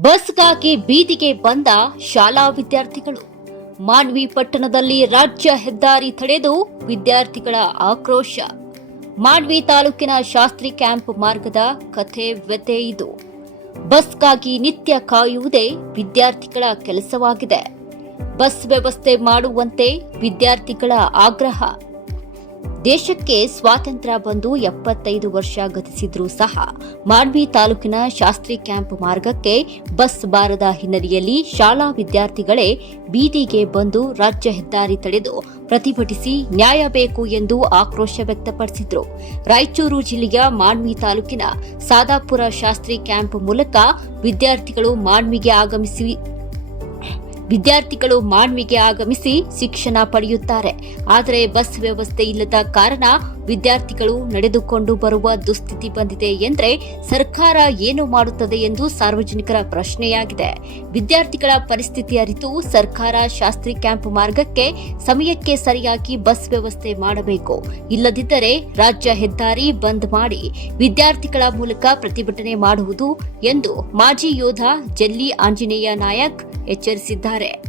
ಬಸ್ಗಾಗಿ ಬೀದಿಗೆ ಬಂದ ಶಾಲಾ ವಿದ್ಯಾರ್ಥಿಗಳು. ಮಾನ್ವಿ ಪಟ್ಟಣದಲ್ಲಿ ರಾಜ್ಯ ಹೆದ್ದಾರಿ ತಡೆದು ವಿದ್ಯಾರ್ಥಿಗಳ ಆಕ್ರೋಶ. ಮಾನ್ವಿ ತಾಲೂಕಿನ ಶಾಸ್ತ್ರಿ ಕ್ಯಾಂಪ್ ಮಾರ್ಗದ ಕಥೆ ವ್ಯತೆ ಇದು. ಬಸ್ಗಾಗಿ ನಿತ್ಯ ಕಾಯುವುದೇ ವಿದ್ಯಾರ್ಥಿಗಳ ಕೆಲಸವಾಗಿದೆ. ಬಸ್ ವ್ಯವಸ್ಥೆ ಮಾಡುವಂತೆ ವಿದ್ಯಾರ್ಥಿಗಳ ಆಗ್ರಹ. ದೇಶಕ್ಕೆ ಸ್ವಾತಂತ್ರ್ಯ ಬಂದು ಎಪ್ಪತ್ತೈದು ವರ್ಷ ಗತಿಸಿದ್ರೂ ಸಹ ಮಾನ್ವಿ ತಾಲೂಕಿನ ಶಾಸ್ತ್ರಿ ಕ್ಯಾಂಪ್ ಮಾರ್ಗಕ್ಕೆ ಬಸ್ ಬಾರದ ಹಿನ್ನೆಲೆಯಲ್ಲಿ ಶಾಲಾ ವಿದ್ಯಾರ್ಥಿಗಳೇ ಬೀದಿಗೆ ಬಂದು ರಾಜ್ಯ ಹೆದ್ದಾರಿ ತಡೆದು ಪ್ರತಿಭಟಿಸಿ ನ್ಯಾಯ ಬೇಕು ಎಂದು ಆಕ್ರೋಶ ವ್ಯಕ್ತಪಡಿಸಿದ್ರು. ರಾಯಚೂರು ಜಿಲ್ಲೆಯ ಮಾನ್ವಿ ತಾಲೂಕಿನ ಸಾದಾಪುರ ಶಾಸ್ತ್ರಿ ಕ್ಯಾಂಪ್ ಮೂಲಕ ವಿದ್ಯಾರ್ಥಿಗಳು ಮಾನ್ವಿಗೆ ಆಗಮಿಸಿ ವಿದ್ಯಾರ್ಥಿಗಳು ಮಾನ್ವಿಗೆ ಆಗಮಿಸಿ ಶಿಕ್ಷಣ ಪಡೆಯುತ್ತಾರೆ. ಆದರೆ ಬಸ್ ವ್ಯವಸ್ಥೆ ಇಲ್ಲದ ಕಾರಣ ವಿದ್ಯಾರ್ಥಿಗಳು ನಡೆದುಕೊಂಡು ಬರುವ ದುಸ್ಥಿತಿ ಬಂದಿದೆ ಎಂದರೆ ಸರ್ಕಾರ ಏನು ಮಾಡುತ್ತದೆ ಎಂದು ಸಾರ್ವಜನಿಕರ ಪ್ರಶ್ನೆಯಾಗಿದೆ. ವಿದ್ಯಾರ್ಥಿಗಳ ಪರಿಸ್ಥಿತಿ ಅರಿತು ಸರ್ಕಾರ ಶಾಸ್ತ್ರಿ ಕ್ಯಾಂಪ್ ಮಾರ್ಗಕ್ಕೆ ಸಮಯಕ್ಕೆ ಸರಿಯಾಗಿ ಬಸ್ ವ್ಯವಸ್ಥೆ ಮಾಡಬೇಕು. ಇಲ್ಲದಿದ್ದರೆ ರಾಜ್ಯ ಹೆದ್ದಾರಿ ಬಂದ್ ಮಾಡಿ ವಿದ್ಯಾರ್ಥಿಗಳ ಮೂಲಕ ಪ್ರತಿಭಟನೆ ಮಾಡುವುದು ಎಂದು ಮಾಜಿ ಯೋಧ ಜಲ್ಲಿ ಆಂಜನೇಯ ನಾಯಕ್ ಎಚ್ಚರಿಸಿದ್ದಾರೆ. れ